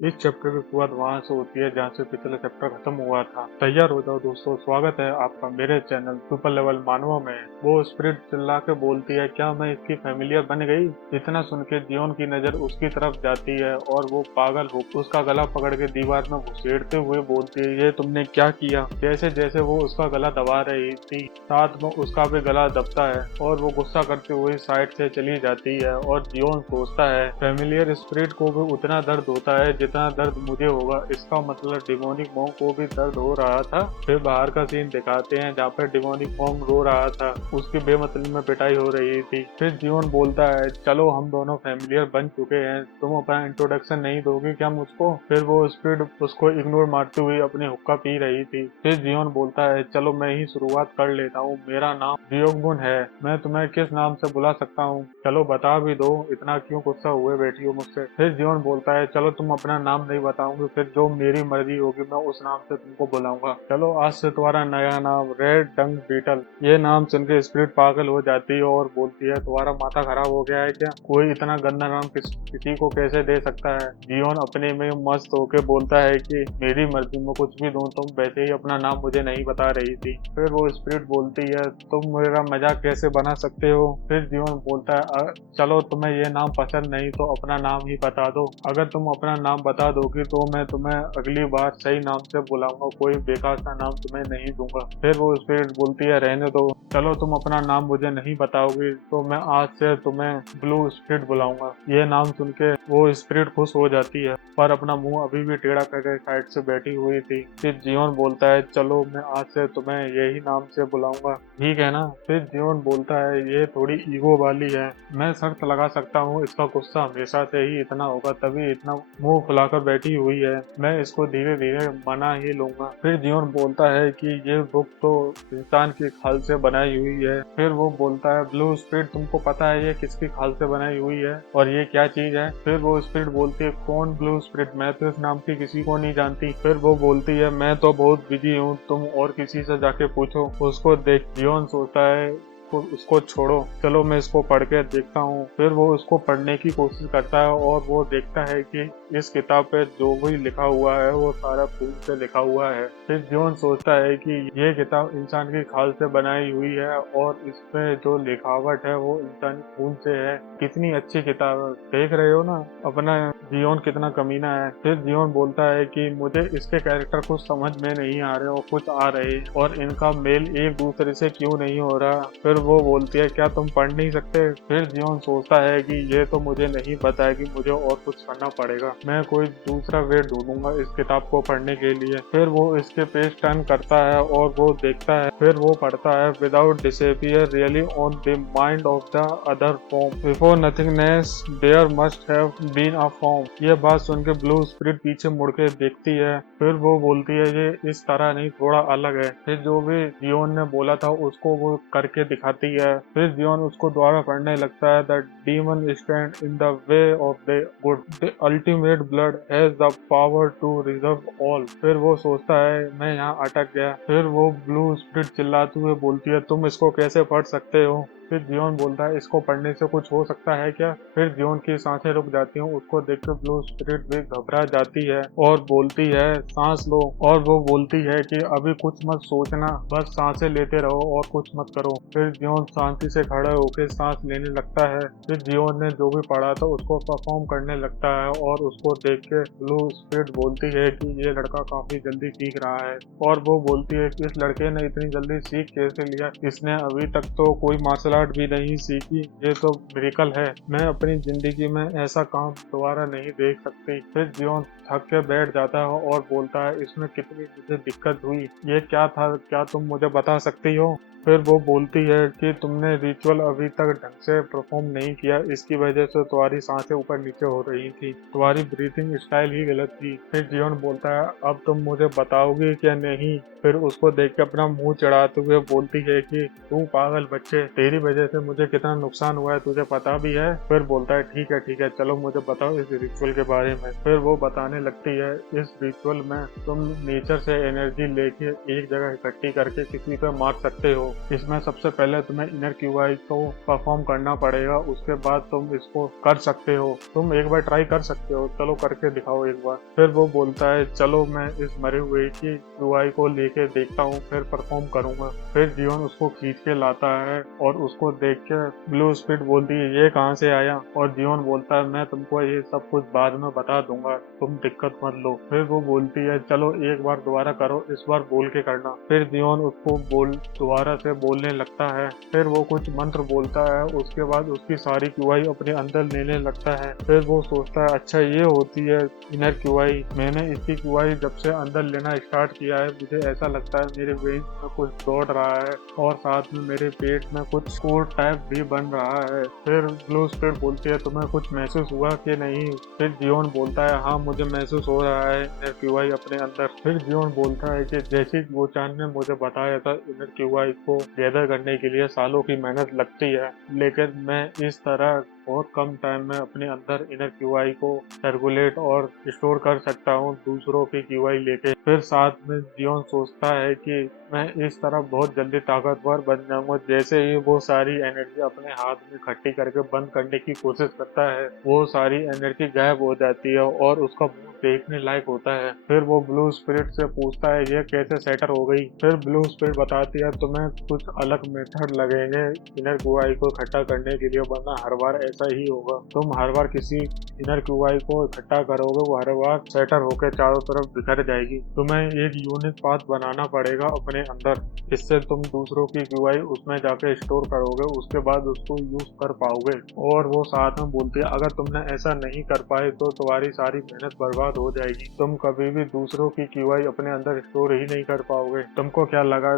इस चैप्टर की शुरुआत वहां से होती है जहां से पिछला चैप्टर खत्म हुआ था। तैयार हो जाओ दोस्तों, स्वागत है आपका मेरे चैनल सुपर लेवल मानवों में। वो स्पिरिट चिल्ला के बोलती है, क्या मैं इसकी फैमिलियर बन गई? इतना सुन के जियोन की नजर उसकी तरफ जाती है और वो पागल हो उसका गला पकड़ के दीवार में घुसेड़ते हुए बोलती है, ये तुमने क्या किया? जैसे जैसे वो उसका गला दबा रही थी, साथ में उसका भी गला दबता है और वो गुस्सा करते हुए साइड से चली जाती है। और जियोन सोचता है, फैमिलियर स्पिरिट को भी उतना दर्द होता है जितना दर्द मुझे होगा, इसका मतलब डिमोनिक मॉन्क को भी दर्द हो रहा था। फिर बाहर का सीन दिखाते हैं जहाँ पे डिमोनिक मॉन्क रो रहा था, उसकी बेमतलब में पिटाई हो रही थी। फिर जियोन बोलता है, चलो हम दोनों फैमिलियर बन चुके हैं, तुम अपना इंट्रोडक्शन नहीं दोगे क्या मुझको? फिर वो स्पिरिट उसको इग्नोर मारते हुए अपनी हुक्का पी रही थी। फिर जियोन बोलता है, चलो मैं ही शुरुआत कर लेता हूँ, मेरा नाम जियोंगबुन है, मैं तुम्हें किस नाम से बुला सकता हूँ? चलो बता भी दो, इतना क्यों गुस्सा हुए बैठी हो मुझसे? फिर जियोन बोलता है, चलो तुम अपना नाम नहीं बताओगे, फिर जो मेरी मर्जी होगी मैं उस नाम से तुमको बुलाऊंगा। चलो आज से तुम्हारा नया नाम रेड डंग बीटल। ये नाम सुन के स्पिरिट पागल हो जाती है और बोलती है, तुम्हारा माथा खराब हो गया है क्या? कोई इतना गंदा नाम किसी को कैसे दे सकता है? जियोन अपने में मस्त होके बोलता है कि मेरी मर्जी में कुछ भी दूं, तुम वैसे ही अपना नाम मुझे नहीं बता रही थी। फिर वो स्पिरिट बोलती है, तुम मेरा मजाक कैसे बना सकते हो? फिर जियोन बोलता है, चलो तुम्हें ये नाम पसंद नहीं तो अपना नाम ही बता दो, अगर तुम अपना नाम बता दोगी तो मैं तुम्हें अगली बार सही नाम से बुलाऊंगा, कोई बेकार सा नाम तुम्हें नहीं दूंगा। फिर वो स्पिरिट बोलती है, रहने दो, चलो तुम अपना नाम मुझे नहीं बताओगी तो मैं आज से तुम्हें ब्लू स्पिरिट बुलाऊंगा। ये नाम सुन के वो स्पिरिट खुश हो जाती है, पर अपना मुंह अभी भी टेढ़ा करके साइड से बैठी हुई थी। फिर जियोन बोलता है, चलो मैं आज से तुम्हें यही नाम से बुलाऊंगा, ठीक है ना? फिर जियोन बोलता है, ये थोड़ी ईगो वाली है, मैं शर्त लगा सकता हूँ इसका गुस्सा हमेशा से ही इतना होगा, तभी इतना मुंह फुलाकर बैठी हुई है, मैं इसको धीरे धीरे मना ही लूंगा। फिर जियोन बोलता है कि ये बुक तो इंसान की खाल से बनाई हुई है। फिर वो बोलता है, ब्लू स्पिरिट तुमको पता है ये किसकी खाल से बनाई हुई है और ये क्या चीज है? फिर वो स्पिरिट बोलती है, कौन ब्लू स्पिरिट? मैं तो इस नाम की किसी को नहीं जानती। फिर वो बोलती है, मैं तो बहुत बिजी हूँ, तुम और किसी से जाके पूछो। उसको देख जियोन सोचता है, उसको छोड़ो, चलो मैं इसको पढ़ के देखता हूँ। फिर वो उसको पढ़ने की कोशिश करता है और वो देखता है कि इस किताब पे जो भी लिखा हुआ है वो सारा खून से लिखा हुआ है। फिर जॉन सोचता है कि ये किताब इंसान की खाल से बनाई हुई है और इसमें जो लिखावट है वो इंसानी खून से है। कितनी अच्छी किताब है, देख रहे हो ना अपना जियोन कितना कमीना है। फिर जियोन बोलता है कि मुझे इसके कैरेक्टर कुछ समझ में नहीं आ रहे और कुछ आ रहे और इनका मेल एक दूसरे से क्यों नहीं हो रहा। फिर वो बोलती है, क्या तुम पढ़ नहीं सकते? फिर जियोन सोचता है कि ये तो मुझे नहीं पता है कि मुझे और कुछ करना पड़ेगा, मैं कोई दूसरा वे ढूंढूंगा इस किताब को पढ़ने के लिए। फिर वो इसके पेज टर्न करता है और वो देखता है, फिर वो पढ़ता है, without disappear really on the mind of the other form before nothingness there must have been a form. ये बात सुन के ब्लू स्पिरिट पीछे मुड़ के देखती है। फिर वो बोलती है, ये इस तरह नहीं, थोड़ा अलग है। फिर जो भी जियोन ने बोला था उसको वो करके दिखाती है। फिर जियोन उसको दोबारा पढ़ने लगता है, the demon stand in the way of the good, the ultimate blood has the power to reserve all. फिर वो सोचता है, मैं यहाँ अटक गया। फिर वो ब्लू स्पिरिट चिल्लाते हुए बोलती है, तुम इसको कैसे पढ़ सकते हो? फिर जियोन बोलता है, इसको पढ़ने से कुछ हो सकता है क्या? फिर जियोन की सांसें रुक जाती हैं, उसको देखकर ब्लू स्पिरिट भी घबरा जाती है और बोलती है, सांस लो। और वो बोलती है कि अभी कुछ मत सोचना, बस सांसें लेते रहो और कुछ मत करो। फिर जियोन शांति से खड़ा होकर सांस लेने लगता है। फिर जियोन ने जो भी पढ़ा था उसको परफॉर्म करने लगता है और उसको देख के ब्लू स्पिरिट बोलती है कि ये लड़का काफी जल्दी सीख रहा है। और वो बोलती है कि इस लड़के ने इतनी जल्दी सीख कैसे लिया, इसने अभी तक तो कोई मार्शल आर्ट भी नहीं सीखी, ये तो मिरेकल है, मैं अपनी जिंदगी में ऐसा काम दोबारा नहीं देख सकती। फिर जियोन थक के बैठ जाता है और बोलता है, इसमें कितनी मुझे दिक्कत हुई, ये क्या था, क्या तुम मुझे बता सकती हो? फिर वो बोलती है कि तुमने रिचुअल अभी तक ढंग से परफॉर्म नहीं किया, इसकी वजह से तुम्हारी सांसें ऊपर नीचे हो रही थी, तुम्हारी ब्रीथिंग स्टाइल ही गलत थी। फिर जियोन बोलता है, अब तुम मुझे बताओगे क्या नहीं? फिर उसको देख के अपना मुंह चढ़ाते हुए बोलती है कि तू पागल बच्चे, तेरी वजह से मुझे कितना नुकसान हुआ है तुझे पता भी है? फिर बोलता है, ठीक है, चलो मुझे बताओ इस रिचुअल के बारे में। फिर वो बताने लगती है, इस रिचुअल में तुम नेचर से एनर्जी लेके एक जगह इकट्ठी करके किसी पे मार सकते हो। इसमें सबसे पहले तुम्हें इनर क्यूआई को परफॉर्म करना पड़ेगा, उसके बाद तुम इसको कर सकते हो। तुम एक बार ट्राई कर सकते हो, चलो करके दिखाओ एक बार। फिर वो बोलता है चलो मैं इस मरे हुए की क्यूआई को लेके देखता हूँ, फिर परफॉर्म करूंगा। फिर जियोन उसको खींच के लाता है और उसको देख के ब्लू स्पिरिट बोलती है ये कहाँ से आया, और जियोन बोलता है मैं तुमको ये सब कुछ बाद में बता दूंगा, तुम दिक्कत मत लो। फिर वो बोलती है चलो एक बार दोबारा करो, इस बार बोल के करना। फिर जियोन उसको दोबारा से बोलने लगता है। फिर वो कुछ मंत्र बोलता है, उसके बाद उसकी सारी क्यूआई अपने अंदर लेने लगता है। फिर वो सोचता है अच्छा ये होती है इनर क्यूआई, मैंने इसकी क्यूआई जब से अंदर लेना स्टार्ट किया है मुझे ऐसा लगता है मेरे वेन्स में कुछ दौड़ रहा है और साथ में मेरे पेट में कुछ कोट टाइप भी बन रहा है। फिर ब्लू स्पिरिट बोलती है तुम्हें कुछ महसूस हुआ कि नहीं। फिर जियोन बोलता है हाँ मुझे महसूस हो रहा है इनर क्यूआई अपने अंदर। फिर जियोन बोलता है कि जैसे गोचान ने मुझे बताया था इनर क्यूआई को गैदर करने के लिए सालों की मेहनत लगती है, लेकिन मैं इस तरह बहुत कम टाइम में अपने अंदर इनर क्यूआई को सर्कुलेट और स्टोर कर सकता हूँ दूसरों की क्यूआई लेके। फिर साथ में जियोन सोचता है कि मैं इस तरह बहुत जल्दी ताकतवर बन जाऊंगा। जैसे ही वो सारी एनर्जी अपने हाथ में इकट्ठी करके बंद करने की कोशिश करता है, वो सारी एनर्जी गायब हो जाती है और उसका मुंह देखने लायक होता है। फिर वो ब्लू स्पिरिट से पूछता है ये कैसे सेटल हो गई। फिर ब्लू स्पिरिट बताती है तुम्हें कुछ अलग मेथड लगेंगे इनर क्यूआई को इकट्ठा करने के लिए, वरना हर बार ऐसा ही होगा। तुम हर बार किसी इनर क्यूआई को इकट्ठा करोगे वो हर बार सेटल होकर चारों तरफ बिखर जाएगी। तुम्हें एक यूनिक पाथ बनाना पड़ेगा अपने अंदर, इससे तुम दूसरों की क्यूआई उसमें जाके स्टोर करोगे, उसके बाद उसको यूज कर पाओगे। और वो साथ में बोलती है अगर तुमने ऐसा नहीं कर पाए तो तुम्हारी सारी मेहनत बर्बाद हो जाएगी, तुम कभी भी दूसरों की क्यूआई अपने अंदर स्टोर ही नहीं कर पाओगे। तुमको क्या लगा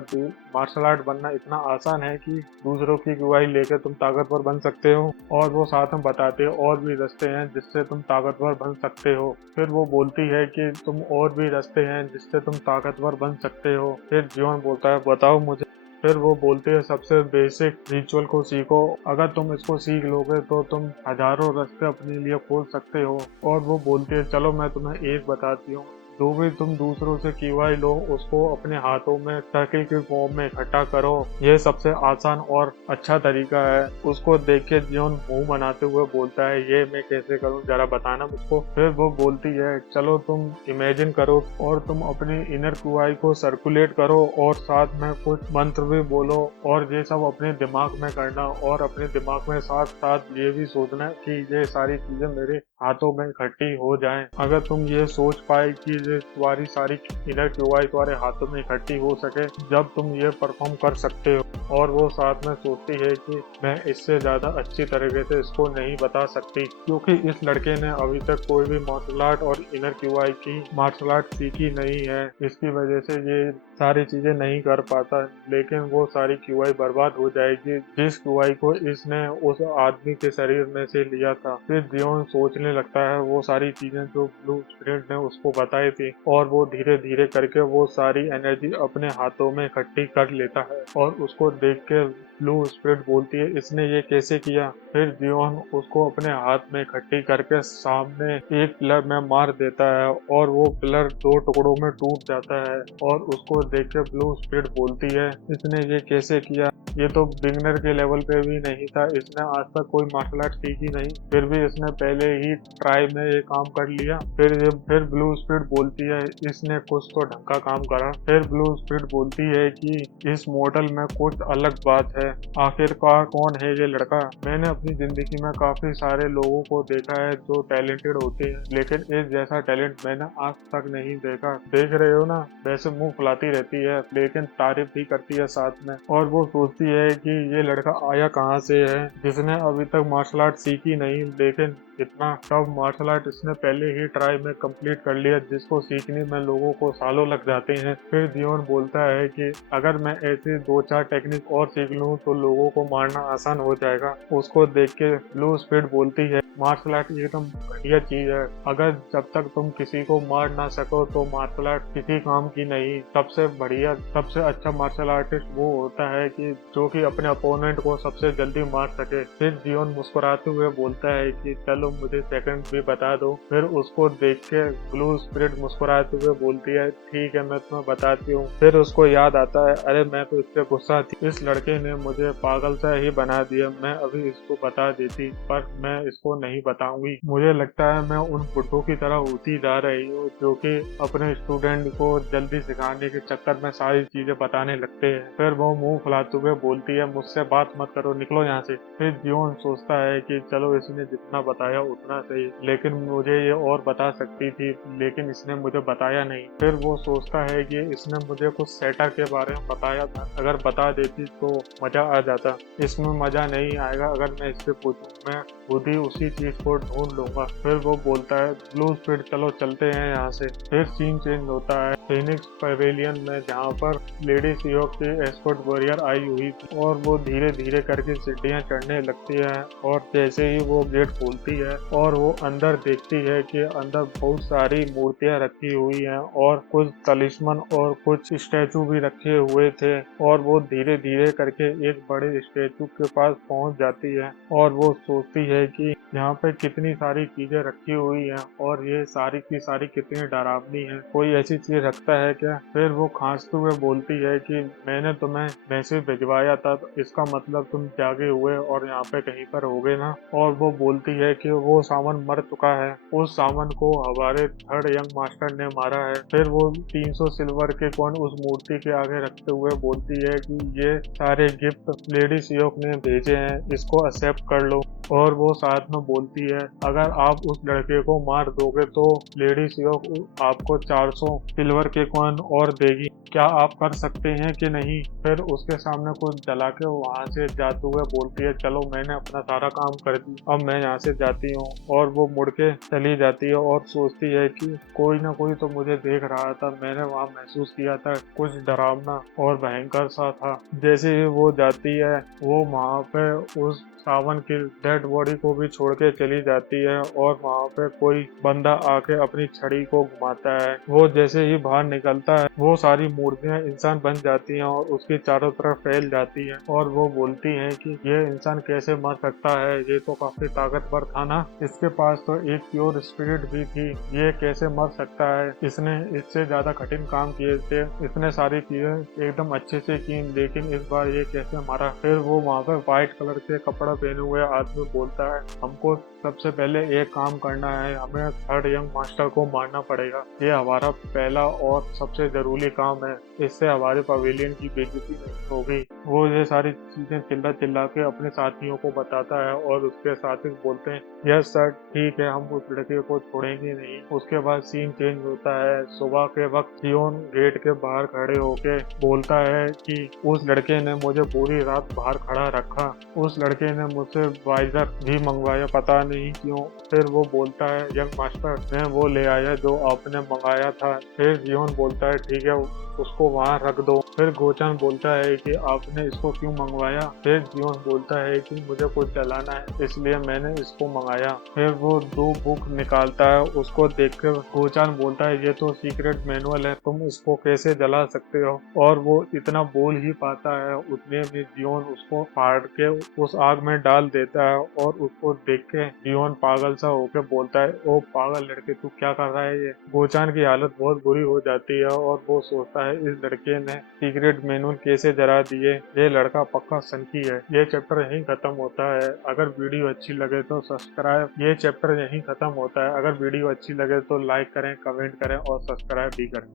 मार्शल आर्ट बनना इतना आसान है कि दूसरों की क्यूआई लेके तुम ताकतवर बन सकते हो? और वो साथ में बताते हैं और भी रास्ते हैं जिससे तुम ताकतवर बन सकते हो। फिर वो बोलती है कि तुम और भी रास्ते हैं जिससे तुम ताकतवर बन सकते हो। फिर जियोन बोलता है बताओ मुझे। फिर वो बोलते हैं सबसे बेसिक रिचुअल को सीखो, अगर तुम इसको सीख लोगे तो तुम हजारों रास्ते अपने लिए खोल सकते हो। और वो बोलते हैं चलो मैं तुम्हें एक बताती हूँ, जो भी तुम दूसरों से क्यूआई लो उसको अपने हाथों में सर्किल की फॉर्म में इकट्ठा करो, यह सबसे आसान और अच्छा तरीका है। उसको देख के जियोन मुंह बनाते हुए बोलता है ये मैं कैसे करूं, जरा बताना मुझको। फिर वो बोलती है चलो तुम इमेजिन करो और तुम अपनी इनर क्यूआई को सर्कुलेट करो और साथ में कुछ मंत्र भी बोलो, और ये सब अपने दिमाग में करना, और अपने दिमाग में साथ साथ ये भी सोचना कि ये सारी चीजें मेरे हाथों में इकट्ठी हो जाएं। अगर तुम ये सोच पाए कि ये तुम्हारी सारी इनर क्यूआई तुम्हारे हाथों में इकट्ठी हो सके, जब तुम ये परफॉर्म कर सकते हो। और वो साथ में सोचती है कि मैं इससे ज्यादा अच्छी तरीके से इसको नहीं बता सकती, क्योंकि इस लड़के ने अभी तक कोई भी मार्शल आर्ट और इनर क्यूआई की मार्शल आर्ट सीखी नहीं है, इसकी वजह से ये सारी चीजें नहीं कर पाता। लेकिन वो सारी क्यूआई बर्बाद हो जाएगी जिस क्यूआई को इसने उस आदमी के शरीर में से लिया था। फिर जियोन सोचने लगता है वो सारी चीजें जो ब्लू स्पिरिट ने उसको बताई थी, और वो धीरे धीरे करके वो सारी एनर्जी अपने हाथों में इकट्ठी कर लेता है। और उसको देख के ब्लू स्पिरिट बोलती है इसने ये कैसे किया। फिर जियोन उसको अपने हाथ में इकट्ठी करके सामने एक पिलर में मार देता है और वो पिलर दो टुकड़ों में टूट जाता है। और उसको देख के ब्लू स्पिरिट बोलती है इसने ये कैसे किया, ये तो बिगनर के लेवल पे भी नहीं था, इसने आज तक कोई मार्शल आर्ट सीखी नहीं, फिर भी इसने पहले ही ट्राई में ये काम कर लिया। फिर ब्लू स्पिरिट बोलती है इसने कुछ तो ढंग का काम करा। फिर ब्लू स्पिरिट बोलती है कि इस मॉडल में कुछ अलग बात है, आखिरकार कौन है ये लड़का। मैंने अपनी जिंदगी में काफी सारे लोगों को देखा है जो टैलेंटेड होते हैं, लेकिन इस जैसा टैलेंट मैंने आज तक नहीं देखा। देख रहे हो ना, वैसे मुंह फुलाती रहती है लेकिन तारीफ भी करती है साथ में। और वो सोचती है कि ये लड़का आया कहाँ से है जिसने अभी तक मार्शल आर्ट सीखी नहीं, लेकिन इतना टफ मार्शल आर्ट इसने पहले ही ट्राई में कंप्लीट कर लिया जिसको सीखने में लोगों को सालों लग जाते हैं। फिर जियोन बोलता है कि अगर मैं ऐसे दो चार टेक्निक और सीख लूं तो लोगों को मारना आसान हो जाएगा। उसको देख के ब्लू स्पिरिट बोलती है मार्शल आर्ट एकदम घटिया चीज है, अगर जब तक तुम किसी को मार ना सको तो मार्शल आर्ट किसी काम की नहीं। सबसे बढ़िया सबसे अच्छा मार्शल आर्टिस्ट वो होता है कि जो कि अपने अपोनेंट को सबसे जल्दी मार सके। फिर जियोन मुस्कुराते हुए बोलता है कि चलो चलो मुझे सेकंड भी बता दो। फिर उसको देख के ब्लू स्पिरिट मुस्कुराते हुए बोलती है ठीक है मैं तुम्हें बताती हूँ। फिर उसको याद आता है अरे मैं तो इस पे गुस्सा थी, इस लड़के ने मुझे पागल सा ही बना दिया, मैं अभी इसको बता देती पर मैं इसको नहीं बताऊंगी। मुझे लगता है मैं उन बुड्ढों की तरह होती जा रही हूँ जो कि अपने स्टूडेंट को जल्दी सिखाने के चक्कर में सारी चीजें बताने लगते हैं। फिर वो मुंह फुलाते हुए बोलती है मुझसे बात मत करो, निकलो यहाँ से। फिर जियोन सोचता है कि चलो इसने जितना बताया उतना सही, लेकिन मुझे ये और बता सकती थी लेकिन इसने मुझे बताया नहीं। फिर वो सोचता है कि इसने मुझे कुछ सेटा के बारे में बताया था, अगर बता देती तो मजा आ जाता। इसमें मजा नहीं आएगा अगर मैं इससे पूछूं, मैं खुद ही उसी चीज को ढूंढ लूंगा। फिर वो बोलता है ब्लू स्पीड चलो चलते हैं यहाँ से। फिर सीन चेंज होता है फिनिक्स पवेलियन में जहाँ पर लेडी सीओक की एस्कॉर्ट वॉरियर आई हुई थी और वो धीरे धीरे करके सीढ़ियाँ चढ़ने लगती है और जैसे ही वो गेट खोलती है और वो अंदर देखती है कि अंदर बहुत सारी मूर्तियां रखी हुई हैं और कुछ तलिस्मन और कुछ स्टैचू भी रखे हुए थे और वो धीरे धीरे करके एक बड़े स्टैचू के पास पहुंच जाती है और वो सोचती है कि यहाँ पे कितनी सारी चीजें रखी हुई हैं और ये सारी की सारी कितनी डरावनी है, कोई ऐसी चीज रखता है क्या। फिर वो खांसते हुए बोलती है कि मैंने तुम्हें मैसेज भिजवाया था तो इसका मतलब तुम जागे हुए और यहाँ पे कहीं पर होगे ना। और वो बोलती है कि वो सावन मर चुका है, उस सावन को हमारे थर्ड यंग मास्टर ने मारा है। फिर वो 300 सिल्वर के कॉइन उस मूर्ति के आगे रखते हुए बोलती है कि ये सारे गिफ्ट लेडी सियोक ने भेजे हैं, इसको एक्सेप्ट कर लो। और वो साथ में बोलती है अगर आप उस लड़के को मार दोगे तो लेडी सियोक आपको 400 सिल्वर के कॉइन और देगी, क्या आप कर सकते हैं कि नहीं। फिर उसके सामने कुछ जला के वहां से जाते हुए बोलती है चलो मैंने अपना सारा काम कर दिया, अब मैं यहाँ से जाती हूँ। और वो मुड़ के चली जाती है और सोचती है कि कोई ना कोई तो मुझे देख रहा था, मैंने वहाँ महसूस किया था कुछ डरावना और भयंकर सा था। जैसे ही वो जाती है वो वहाँ पे उस सावन की डेड बॉडी को भी छोड़ के चली जाती है और वहाँ पे कोई बंदा आके अपनी छड़ी को घुमाता है। वो जैसे ही बाहर निकलता है वो सारी मूर्तियां इंसान बन जाती हैं और उसके चारों तरफ फैल जाती हैं और वो बोलती हैं कि ये इंसान कैसे मर सकता है, ये तो काफी ताकतवर था ना, इसके पास तो एक प्योर स्पिरिट भी थी, ये कैसे मर सकता है, इसने इससे ज्यादा कठिन काम किए थे, इसने सारी चीजें एकदम अच्छे से की लेकिन इस बार ये कैसे मरा। फिर वो वहाँ पे व्हाइट कलर के कपड़ा पहने हुए आदमी बोलता है हमको सबसे पहले एक काम करना है, हमें थर्ड यंग मास्टर को मारना पड़ेगा, ये हमारा पहला और सबसे जरूरी काम है, इससे हमारे पवेलियन की बेइज्जती नहीं होगी। वो ये सारी चीजें चिल्ला चिल्ला के अपने साथियों को बताता है और उसके साथी बोलते हैं यस सर ठीक है, हम उस लड़के को छोड़ेंगे नहीं। उसके बाद सीन चेंज होता है, सुबह के वक्त जियोन गेट के बाहर खड़े होके बोलता है कि उस लड़के ने मुझे पूरी रात बाहर खड़ा रखा, उस लड़के ने मुझसे वाइजर भी मंगवाया, पता नहीं क्यों। फिर वो बोलता है यंग मास्टर मैं वो ले आया जो आपने मंगाया था। फिर जियोन बोलता है ठीक है उसको वहाँ रख दो। फिर गोचान बोलता है कि आपने इसको क्यों मंगवाया। फिर जियोन बोलता है कि मुझे कुछ जलाना है इसलिए मैंने इसको मंगाया। फिर वो 2 बुक निकालता है, उसको देखकर गोचान बोलता है ये तो सीक्रेट मैनुअल है, तुम इसको कैसे जला सकते हो। और वो इतना बोल ही पाता है उतने में जियोन उसको फाड़ के उस आग में डाल देता है और उसको देख के जियोन पागल सा होकर बोलता है ओ पागल लड़के तू क्या कर रहा है। ये गोचान की हालत बहुत बुरी हो जाती है और वो सोचता है इस लड़के ने सीक्रेट मैनुअल कैसे जला दिए, ये लड़का पक्का सनकी है। ये चैप्टर यहीं खत्म होता है। अगर वीडियो अच्छी लगे तो सब्सक्राइब, ये चैप्टर यहीं खत्म होता है। अगर वीडियो अच्छी लगे तो लाइक करें, कमेंट करें और सब्सक्राइब भी करें।